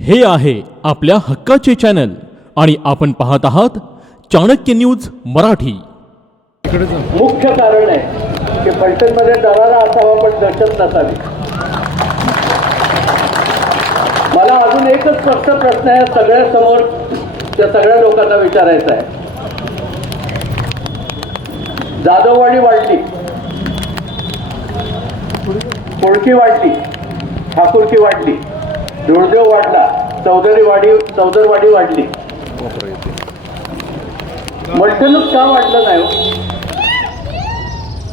हे आहे आपल्या हक्काचे चॅनल आणि आपण पाहत आहात चाणक्य न्यूज मराठी. मुख्य कारण आहे की फलटणमध्ये दरारा असावा पण दहशत नसावी. मला अजून एकच स्पष्ट प्रश्न आहे सगळ्या समोर त्या सगळ्या लोकांना विचारायचा आहे. जाधववाडी वाढली कोळकी वाढली ठाकूरकी वाढली दुर्देव वाढला चौधरीवाडी चौदरवाडी वाढली. मल्टनच का वाटलं नाही हो?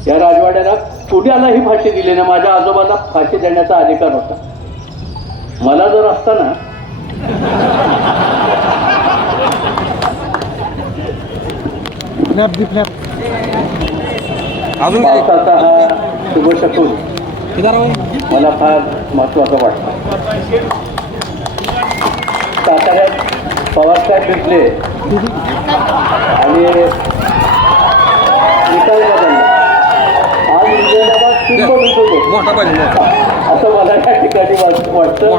या राजवाड्याला कुण्यालाही फाशी दिली नाही. माझ्या आजोबांना फाशी देण्याचा अधिकार होता. मला जर असता ना फ्लॅप दी फ्लॅप अजून काय? पावसाचा हा शुभ शकून. मला फार महत्वाचं वाटतं. होतो मोठा पाहिजे मोठा. असं मला या ठिकाणी वाट- वाटतं.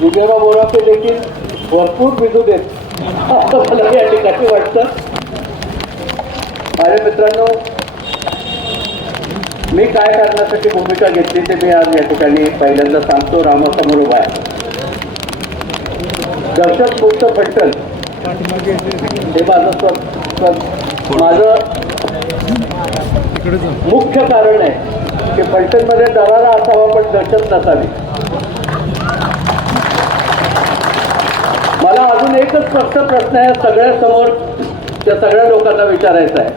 विजयबा बोराचे देखील भरपूर बिजू देत. असं मला या ठिकाणी वाटतं. माझ्या मित्रांनो मी काय करण्यासाठी भूमिका घेतली ते मी आज या ठिकाणी पहिल्यांदा सांगतो. रामासमोर उभा आहे. दहशतमुक्त फलटण हे माझं स्व- माझं मुख्य कारण आहे की फलटणमध्ये दरारा असावा पण दर्शन नसावी. मला अजून एकच फक्त प्रश्न आहे सगळ्यासमोर त्या सगळ्या लोकांना विचारायचा आहे.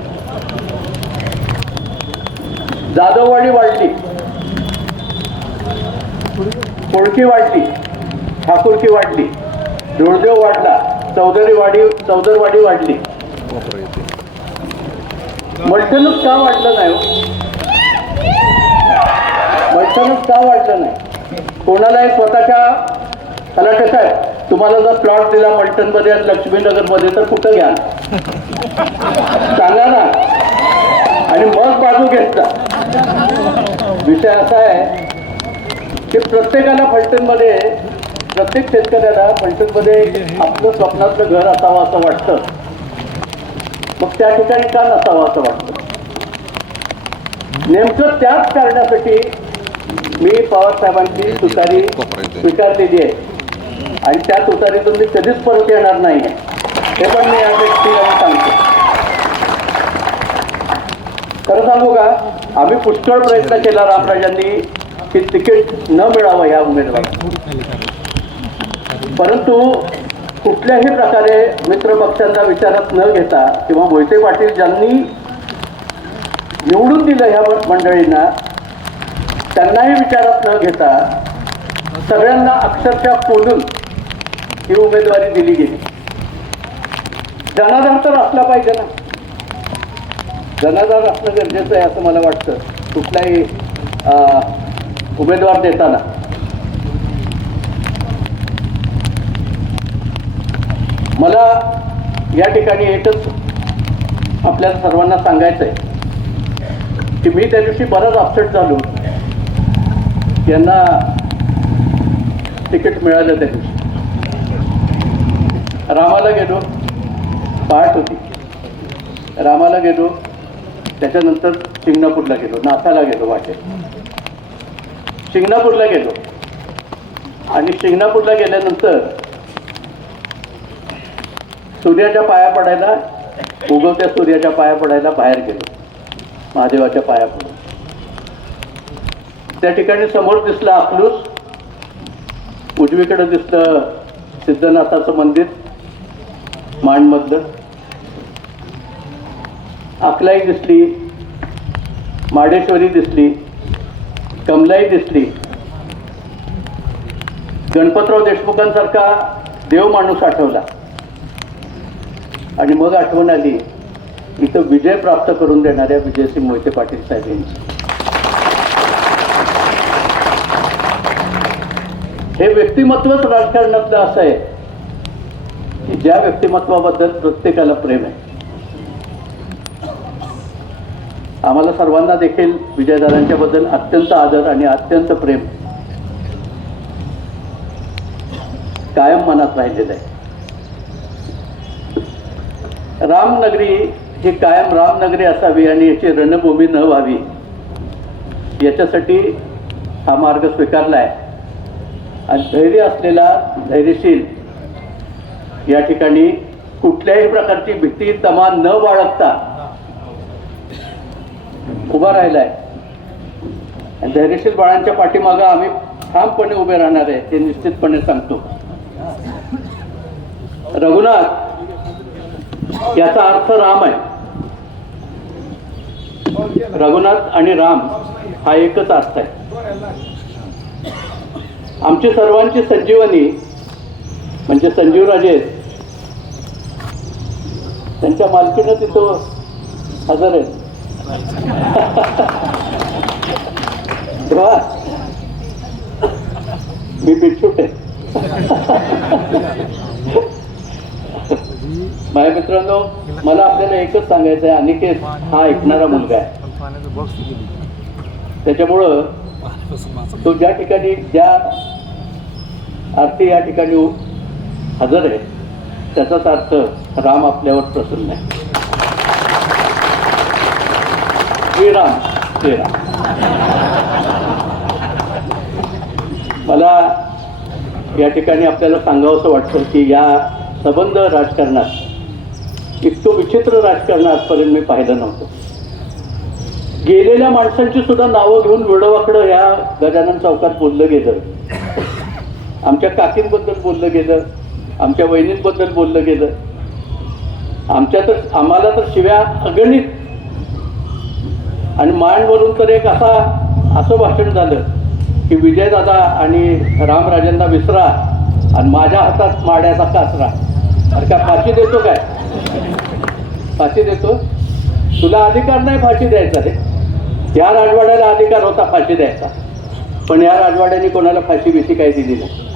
जाधववाडी वाढली. कोळकी वाढली. ठाकूरकी वाढली. धुळदेव वाढला. चौधरीवाडी चौधरवाडी वाढली. मल्टनच का वाटलं नाही हो? मल्टनच का वाटलं नाही. कोणालाही स्वतःच्या तलाटे साहेब तुम्हाला जर प्लॉट दिला मल्टनमध्ये आणि लक्ष्मीनगरमध्ये तर कुठं घ्या सांगा ना. आणि मग बाजू घेतला. विषय असा आहे की प्रत्येकाला फलटणमध्ये प्रत्येक शेतकऱ्याला फलटणमध्ये आपलं स्वप्नातलं घर असावं असं वाटतं. मग त्या ठिकाणी का नसावं असं वाटतं? नेमकं त्याच कारणासाठी मी पवार साहेबांची तुतारी स्वीकारलेली आहे. आणि त्या तुतारीतून मी कधीच परत येणार नाही. हे पण मी या व्यक्तीला सांगतो. खरं सांगू का? आम्ही पुष्कळ प्रयत्न केला रामराजांनी की तिकीट न मिळावं ह्या उमेदवाराला परंतु कुठल्याही प्रकारे मित्रपक्षांना विचारात न घेता किंवा मोहिते पाटील ज्यांनी निवडून दिलं ह्या मंडळींना त्यांनाही विचारात न घेता सगळ्यांना अक्षरशः कोलून ही उमेदवारी दिली गेली. जनाधार तर असला पाहिजे ना. जनाधार असणं गरजेचं आहे असं मला वाटतं. कुठलाही उमेदवार देताना. मला या ठिकाणी एकच आपल्या सर्वांना सांगायचं आहे की मी त्या दिवशी बराच अपसेट झालो यांना तिकीट मिळालं त्या दिवशी. रामाला गेलो पहाट होती. रामाला गेलो त्याच्यानंतर शिंगणापूरला गेलो नाथाला गेलो वाटेत. शिंगणापूरला गेलो. आणि शिंगणापूरला गेल्यानंतर सूर्याच्या पाया पडायला उगवत्या सूर्याच्या पाया पडायला बाहेर गेलो महादेवाच्या पाया पडून. त्या ठिकाणी समोर दिसलं अकलूस उजवीकडे दिसलं सिद्धनाथाचं मंदिर मांडमधलं अकलाई दिसली माडेश्वरी दिसली कमलाई दिसली गणपतराव देशमुखांसारखा देव माणूस आठवला. आणि मग आठवण आली इथं विजय प्राप्त करून देणाऱ्या विजयसिंग मोहिते पाटील साहेब यांची हे व्यक्तिमत्वच राजकारणातलं असं आहे की ज्या व्यक्तिमत्वाबद्दल प्रत्येकाला प्रेम आहे. आम्हाला सर्वांना देखील विजयदादांच्याबद्दल अत्यंत आदर आणि अत्यंत प्रेम कायम मनात राहिलेलं आहे. रामनगरी ही कायम रामनगरी असावी आणि याची रणभूमी न व्हावी याच्यासाठी हा मार्ग स्वीकारला आहे आणि धैर्य असलेला धैर्यशील या ठिकाणी कुठल्याही प्रकारची भीती तमा न बाळगता उभा राहिला आहे आणि धैर्यशील बाळांच्या पाठीमागं आम्ही ठामपणे उभे राहणार आहे ते निश्चितपणे सांगतो. रघुनाथ याचा अर्थ राम आहे. रघुनाथ आणि राम हा एकच अर्थ आहे. आमची सर्वांची संजीवनी म्हणजे संजीवराजे त्यांच्या मालकीनं तिथं हजर आहे मी बिछूट आहे माझ्या मित्रांनो मला आपल्याला एकच सांगायचं आहे. अनिकेत हा ऐकणारा मुलगा आहे. त्याच्यामुळं तो ज्या ठिकाणी ज्या आरती या ठिकाणी हजर आहे त्याचाच अर्थ राम आपल्यावर प्रसन्न आहे. श्रीराम श्रीराम मला या ठिकाणी आपल्याला सांगावंसं वाटतं की या सबंध राजकारणात इतकं विचित्र राजकारण आजपर्यंत मी पाहिलं नव्हतं. गेलेल्या माणसांची सुद्धा नावं घेऊन वेडोवाकडं ह्या गजानन चौकात बोललं गेलं. आमच्या काकींबद्दल बोललं गेलं. आमच्या वहिनींबद्दल बोललं गेलं. आमच्या तर आम्हाला तर शिव्या अगणित आणि मांडवरून तर एक असा असं भाषण झालं की विजयदादा आणि रामराजांना विसरा आणि माझ्या हातात माड्याचा कासरा. अरे का फाशी देतो काय? फाशी देतो? तुला अधिकार नाही फाशी द्यायचा रे. या राजवाड्याला अधिकार होता फाशी द्यायचा. पण या राजवाड्याने कोणाला फाशी बिशी काही दिली नाही.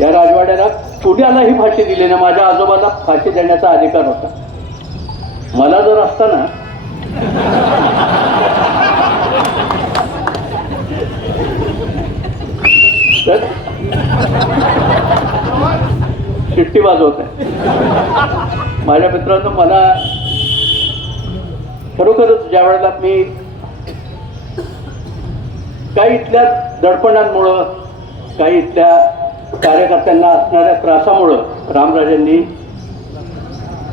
या राजवाड्याला कुणालाही फाशी दिली नाही. माझ्या आजोबाला फाशी देण्याचा अधिकार होता. मला जर असताना शिट्टी वाजवत आहे माझ्या मित्रांनो मला खरोखरच ज्या वेळेला मी काही इथल्या दडपणांमुळं काही इथल्या कार्यकर्त्यांना असणाऱ्या त्रासामुळं रामराजांनी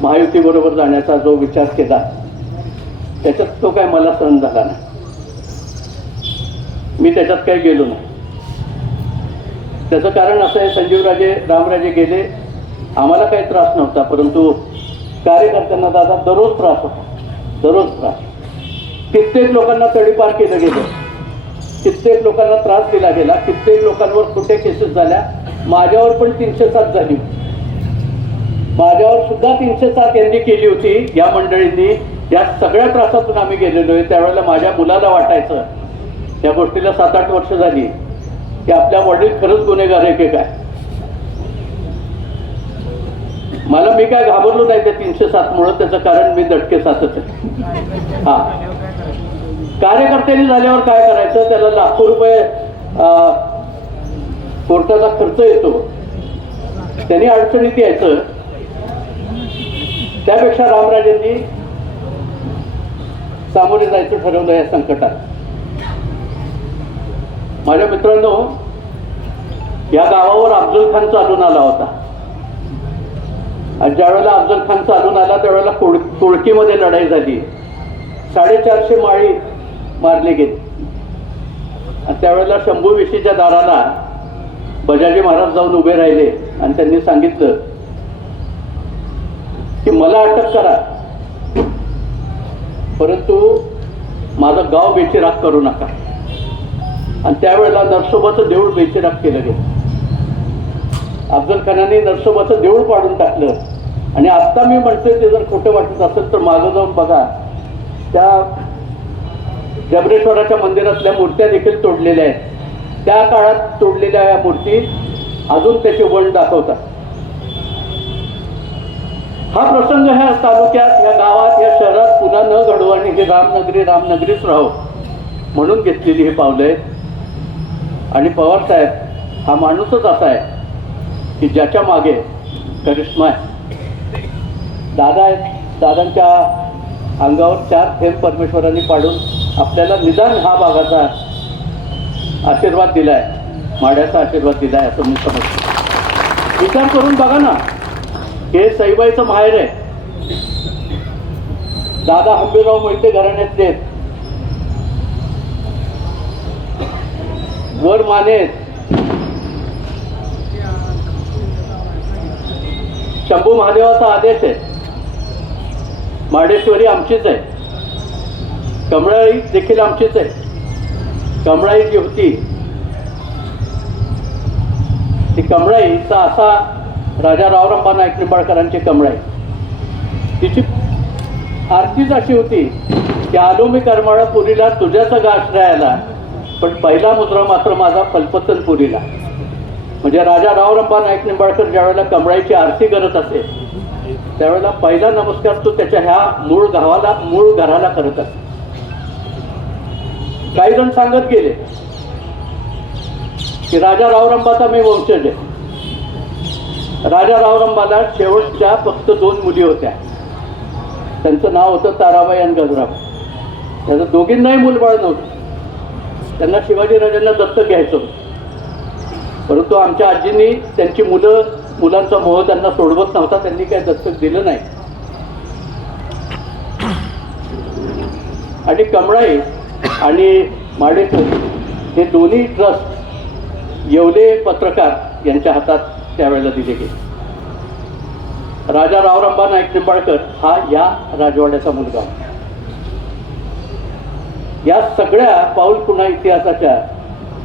महायुतीबरोबर जाण्याचा जो विचार केला त्याच्यात तो काय मला सहन झाला नाही. मी त्याच्यात काही गेलो नाही. त्याचं कारण असं आहे संजीवराजे रामराजे गेले. आम्हाला काही त्रास नव्हता परंतु कार्यकर्त्यांना दादा दररोज त्रास होता. दररोज त्रास. कित्येक लोकांना तडीपार केलं गेलं. कित्येक लोकांना त्रास दिला गेला. कित्येक लोकांवर कुठे केसेस झाल्या. माझ्यावर पण तीनशे सात झाली. माझ्यावर सुद्धा तीनशे सात यांनी केली होती. या मंडळींनी या सगळ्या त्रासातून आम्ही गेलेलो आहे. त्यावेळेला माझ्या मुलाला वाटायचं त्या गोष्टीला सात आठ वर्ष झाली. की आपल्या वडील खरंच गुन्हेगार आहे की काय? मला मी काय घाबरलो नाही त्या तीनशे सात मुळे त्याचं कारण मी दटके सातच आहे. हा. कार्यकर्त्यांनी झाल्यावर काय करायचं? त्याला लाखो रुपये कोर्टाचा खर्च येतो. त्यांनी अडचणीत यायचं. त्यापेक्षा रामराजेंनी सामोरे जायचं ठरवलं या संकटात. माझ्या मित्रांनो या गावावर अफजल खान चालून आला होता. आणि ज्यावेळेला अफजल खान चालून आला त्यावेळेला कोळ कोळकीमध्ये लढाई झाली. साडेचारशे माळी मारले गेले. आणि त्यावेळेला शंभू विशीच्या दाराला बजाजी महाराज जाऊन उभे राहिले आणि त्यांनी सांगितलं की मला अटक करा. परंतु माझं गाव बेचिराग करू नका. आणि त्यावेळेला नरसोबाचं देऊळ बेचिराग केलं गेलं. अफजल खानाने नरसोबाचं देऊळ पाडून टाकलं. आणि आत्ता मी म्हणतोय ते जर खोटं वाटत असेल तर मागं जाऊन बघा. त्या जबरेश्वराच्या मंदिरातल्या मूर्त्या देखील तोडलेल्या आहेत. त्या काळात तोडलेल्या या मूर्ती अजून त्याचे वण दाखवतात. हा प्रसंग ह्या तालुक्यात या गावात या शहरात पुन्हा न घडू आणि हे रामनगरी रामनगरीच राहो म्हणून घेतलेली हे पावलं आहेत. आणि पवार साहेब हा माणूसच असा आहे की ज्याच्या मागे करिश्मा आहे. दादा आहेत. दादांच्या अंगावर चार थेंब परमेश्वरांनी पाडून आपल्याला निदान हा भागाचा आशीर्वाद दिलाय. माड्याचा आशीर्वाद दिलाय असं मी समजतो. विचार करून बघा ना. हे सईबाईचं माहेर आहे. दादा हंबीराव मोहिते घराण्यातले वर माने शंभू महादेवाचा आदेश आहे. माडेश्वरी आमचीच आहे. कमळाई देखील आमचीच आहे. कमळाई जी होती ती कमळाईचा असा राजा रावरंबा नाईक निंबाळकरांची कमळाई तिची आरतीच अशी होती की आलो मी करमाळा पुरीला तुझ्याचा गा आश्रयाला पण पहिला मुद्रा मात्र माझा फलपतन पुरीला म्हणजे राजा रावरंबा नाईक निंबाळकर ज्यावेळेला कमळाईची आरती करत असे त्यावेळेला पहिला नमस्कार तो त्याच्या ह्या मूळ गावाला मूळ घराला करत असे. काही जण सांगत गेले की राजा रावरंबाचा मी वंशज आहे. राजा रावरंबाला शेवटच्या फक्त दोन मुली होत्या. त्यांचं नाव होतं ताराबाई आणि गजराबाई त्याचं दोघींनाही मूलबाळ नव्हतं. त्यांना शिवाजीराजांना दत्तक घ्यायचं होतं. परंतु आमच्या आजींनी त्यांची मुलं मुलांचा मोह त्यांना सोडवत नव्हता. त्यांनी काही दत्तक दिलं नाही. आणि कमळाई आणि माडेकर हे दोन्ही ट्रस्ट येवले पत्रकार यांच्या हातात त्यावेळेला दिले गेले. राजा रावरंबा नाईक निंबाळकर हा या राजवाड्याचा मुलगा. या सगळ्या पाऊल खुणा इतिहासाच्या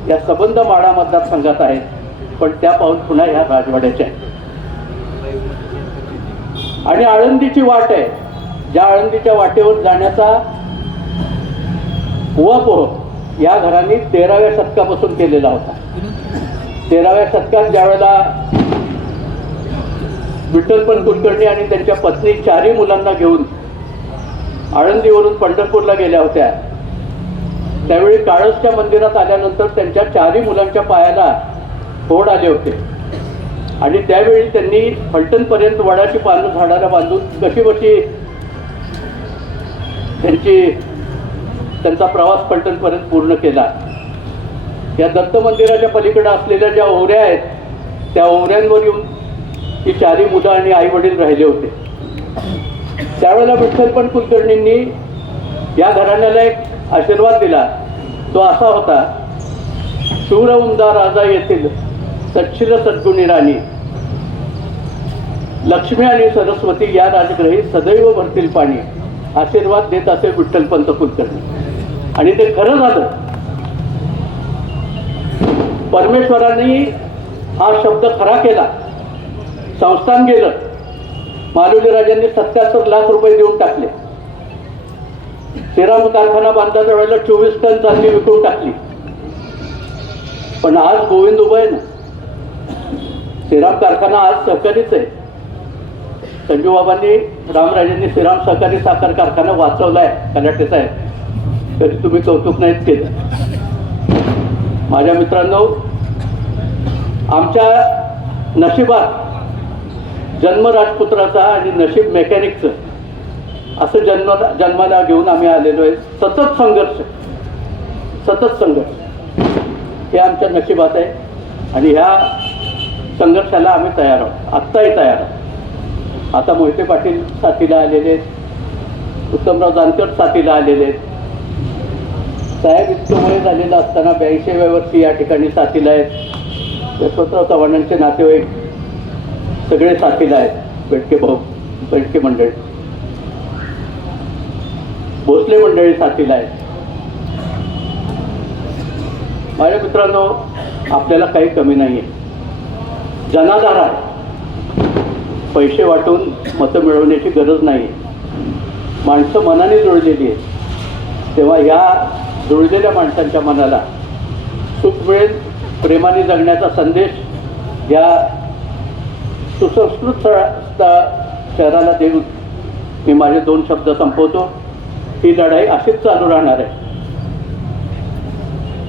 या सबंध माडा मतदारसंघात आहेत पण त्या पाऊल खुणा ह्या राजवाड्याच्या आहेत. आणि आळंदीची वाट आहे ज्या आळंदीच्या वाटेवर जाण्याचा उहापोह या घरांनी तेराव्या शतकापासून केलेला होता. तेराव्या शतकात ज्यावेळेला विठ्ठलपण कुलकर्णी आणि त्यांच्या पत्नी चारही मुलांना घेऊन आळंदीवरून पंढरपूरला गेल्या होत्या त्यावेळी काळसच्या मंदिरात आल्यानंतर त्यांच्या चारही मुलांच्या पायाला फोड आले होते. आणि त्यावेळी त्यांनी फलटणपर्यंत वडाची पानं झाडाला बांधून कशी बशी त्यांची त्यांचा प्रवास फलटणपर्यंत पूर्ण केला. या दत्त मंदिराच्या पलीकडे असलेल्या ज्या ओऱ्या आहेत त्या ओऱ्यांवर येऊन ही चारी मुलं आणि आई वडील राहिले होते. त्यावेळेला विठ्ठलपण कुलकर्णींनी या घराण्याला एक आशीर्वाद दिला. तो असा होता शूर उमदा राजा येथील सच्छिल सद्गुणी राणी लक्ष्मी आणि सरस्वती या राजग्रही सदैव भरतील पाणी आशीर्वाद देत असे विठ्ठलपंत कुलकर्णी. आणि ते खरं झालं. परमेश्वरांनी हा शब्द खरा केला. संस्थान गेलं. मालुली राजांनी सत्याहत्तर लाख रुपये देऊन टाकले. श्रीराम कारखाना बांधायच्या वेळेला चोवीस टन चांदी विकून टाकली. पण आज गोविंद उभं आहे ना. श्रीराम कारखाना आज सहकारीच आहे. संजू बाबांनी रामराजांनी श्रीराम सहकारी साखर कारखाना वाचवलाय कलाटेचा आहे. तरी तुम्ही कौतुक नाहीत केलं. माझ्या मित्रांनो आमच्या नशिबात जन्म राजपुत्राचा आणि नशीब मेकॅनिकचं असं जन्म जन्माला घेऊन आम्ही आलेलो आहे. सतत संघर्ष सतत संघर्ष. हे आमच्या नशिबात आहे आणि ह्या संघर्षाला आम्ही तयार आहोत. आत्ताही तयार आहोत. आता मोहिते पाटील साथीला आलेले आहेत. उत्तमराव जानकर साथीला आलेले आहेत. साहेब इतकं वय झालेलं असताना ब्याऐंशीव्या वर्षी या ठिकाणी साथीला आहेत. यशवंतराव चव्हाणांचे नातेवाईक सगळे साथीला आहेत बेटके भाऊ बेटके मंडळी. भोसले मंडळी साथीला आहेत. माझ्या मित्रांनो आपल्याला काही कमी नाही आहे जनाधार आहे. पैसे वाटून मतं मिळवण्याची गरज नाही. माणसं मनाने जुळलेली आहेत. तेव्हा ह्या जुळलेल्या माणसांच्या मनाला सुख मिळेल प्रेमाने जगण्याचा संदेश या सुसंस्कृत शहराला देऊन मी माझे दोन शब्द संपवतो. ही लढाई अशीच चालू राहणार आहे.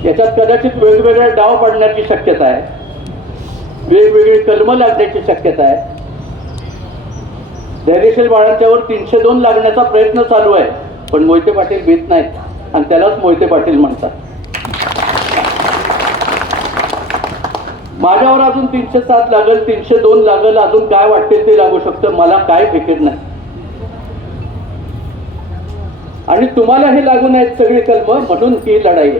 याच्यात कदाचित वेगवेगळे डाव पडण्याची शक्यता आहे. वेगवेगळी कलमं लागण्याची शक्यता आहे. धैर्यशील बाळांच्यावर तीनशे दोन लागण्याचा प्रयत्न चालू आहे. पण मोहिते पाटील भीत नाहीत. आणि त्यालाच मोहिते पाटील म्हणतात. माझ्यावर अजून तीनशे सात लागल तीनशे दोन लागल अजून काय वाटेल ते लागू शकतं मला काय फिकीर नाही. आणि तुम्हाला हे लागू नाहीत सगळी कल्प म्हणून ही लढाई आहे.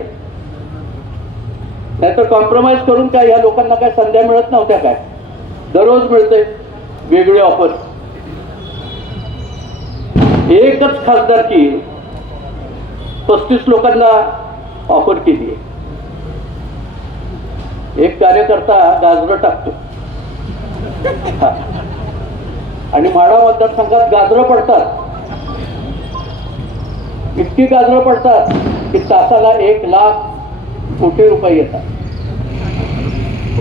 नाहीतर कॉम्प्रोमाइज करून काय ह्या लोकांना काय संध्या मिळत नव्हत्या काय? दररोज मिळते वेगळे ऑफर एकच खासदार की पस्तीस लोकांना ऑफर केली आहे एक कार्यकर्ता गाजरं टाकतो. आणि माडा मतदारसंघात गाजरं पडतात. इतकी गाजरं पडतात की तासाला एक लाख कोटी रुपये येतात.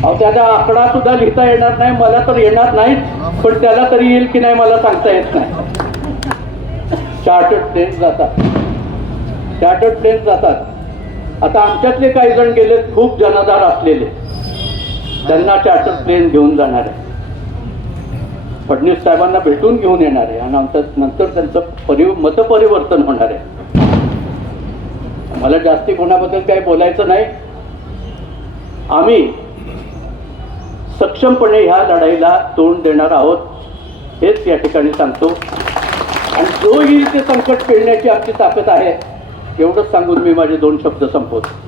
अहो त्याचा आकडा सुद्धा लिहिता येणार नाही मला तर येणार नाहीच पण त्याला तरी येईल की नाही मला सांगता येत नाही. चार्टर्ड प्लेन जातात. चार्टर्ड प्लेन जातात. आता आमच्यातले काही जण गेले खूप जनाधार असलेले. त्यांना चार्टर प्लेन घेऊन जाणार आहे. फडणवीस साहेबांना भेटून घेऊन येणार आहे. आणि आमचं नंतर त्यांचं परि मतपरिवर्तन होणार आहे. मला जास्ती कोणाबद्दल काही बोलायचं नाही. आम्ही सक्षमपणे ह्या लढाईला तोंड देणार आहोत हेच या ठिकाणी सांगतो. आणि जोही ते संकट पेळण्याची आमची ताकद आहे एवढंच सांगून मी माझे दोन शब्द संपवतो.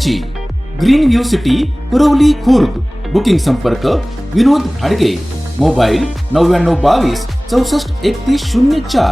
ची. ग्रीन व्ह्यू सिटी पुरवली खुर्द. बुकिंग संपर्क विनोद हाडगे. मोबाईल नव्याण्णव बावीस चौसष्ट एकतीस शून्य चार.